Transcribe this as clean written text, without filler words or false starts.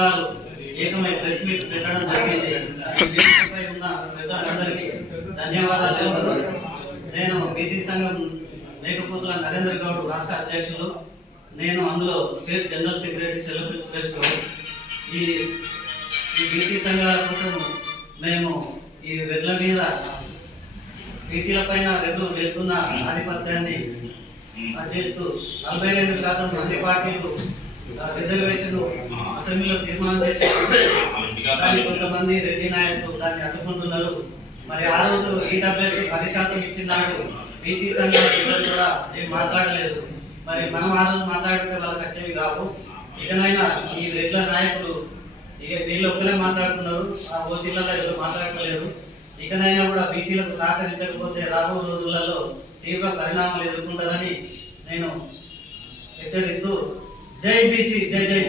సంఘాలు ఏకమై press meet పెట్టడం జరిగింది. వేదికపై ఉన్న పెద్దలందరికీ ధన్యవాదాలు తెలుపుతూ నేను బీసీ సంఘం మేకపోతుల నరేందర్ గౌడ్ రాష్ట్ర అధ్యక్షులు. నేను అందులో state general secretary celebrity Suresh Goud. ఈ బీసీ సంఘాల కోసం మేము ఈ రెడ్ల మీద బీసీల పైన రెడ్లు చేస్తున్న ఆధిపత్యాన్ని చేస్తూ 42% అన్ని పార్టీలు రిజర్వేషన్ అసెంబ్లీలో తీర్మానం చేశారు. కానీ కొంతమంది రెడ్డి నాయకులు దాన్ని అడ్డుకుంటున్నారు. మరి ఆ రోజు ఈడబ్ల్యూఎస్ 10% ఇచ్చినాడు. బీసీ సంఘాలు కూడా ఏం మాట్లాడలేదు. మరి మనం ఆ రోజు మాట్లాడితే వాళ్ళకి వచ్చేవి కావు. ఇకనైనా ఈ రెడ్ల నాయకులు వీళ్ళు ఒక్కరే మాట్లాడుతున్నారు, ఆ ఓసీలలో ఎవరు మాట్లాడలేదు. ఇకనైనా కూడా బీసీలకు సహకరించకపోతే రాబో రోజులలో తీవ్ర పరిణామాలు ఎదుర్కొంటారని నేను హెచ్చరిస్తూ జై బీసీ జై జై.